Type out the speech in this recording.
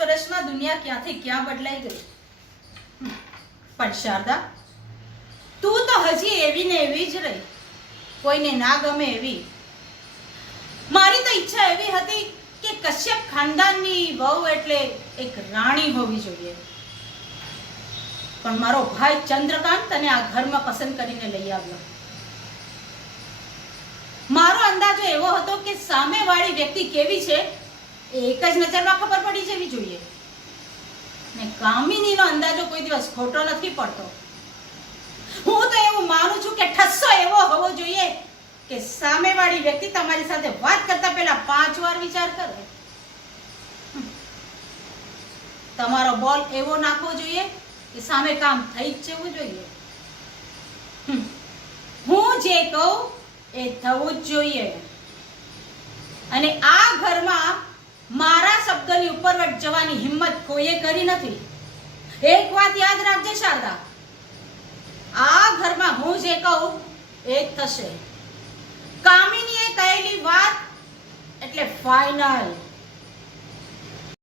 વર્ષમાં દુનિયા ક્યાંથી ક્યાં બદલાઈ ગઈ. પણ શારદા, તું તો હજી એવી ને એવી જ રહી, કોઈને ના ગમે એવી. મારી તો ઈચ્છા એવી હતી કે કશ્યપ ખાનદાનની વહુ એટલે એક રાણી હોવી જોઈએ. પણ મારો ભાઈ ચંદ્રકાંત તને આ ઘરમાં પસંદ કરીને લઈ આવ્યો. મારો અંદાજો એવો હતો કે સામેવાળી વ્યક્તિ કેવી છે એક જ નજરમાં ખબર પડી જવી જોઈએ. ને કામિનીનો અંદાજો કોઈ દિવસ ખોટો નથી પડતો. હું તો એવું માનું છું કે ઠસ્સો એવો હોવો જોઈએ કે સામેવાળી વ્યક્તિ તમારી સાથે વાત કરતા પહેલા 5 વાર વિચાર કરે. તમારો બોલ એવો નાખવો જોઈએ કે સામે કામ થઈ જ જવું જોઈએ. હું જે કહું એ થવું જ જોઈએ. અને આ ઘરમાં મારા શબ્દની ઉપરવટ જવાની હિંમત કોઈએ કરી નથી. એક વાત યાદ રાખજે શારદા, આ ઘરમાં હું જે કહું એ જ થશે. કામિનીએ કહેલી વાત એટલે ફાઇનલ.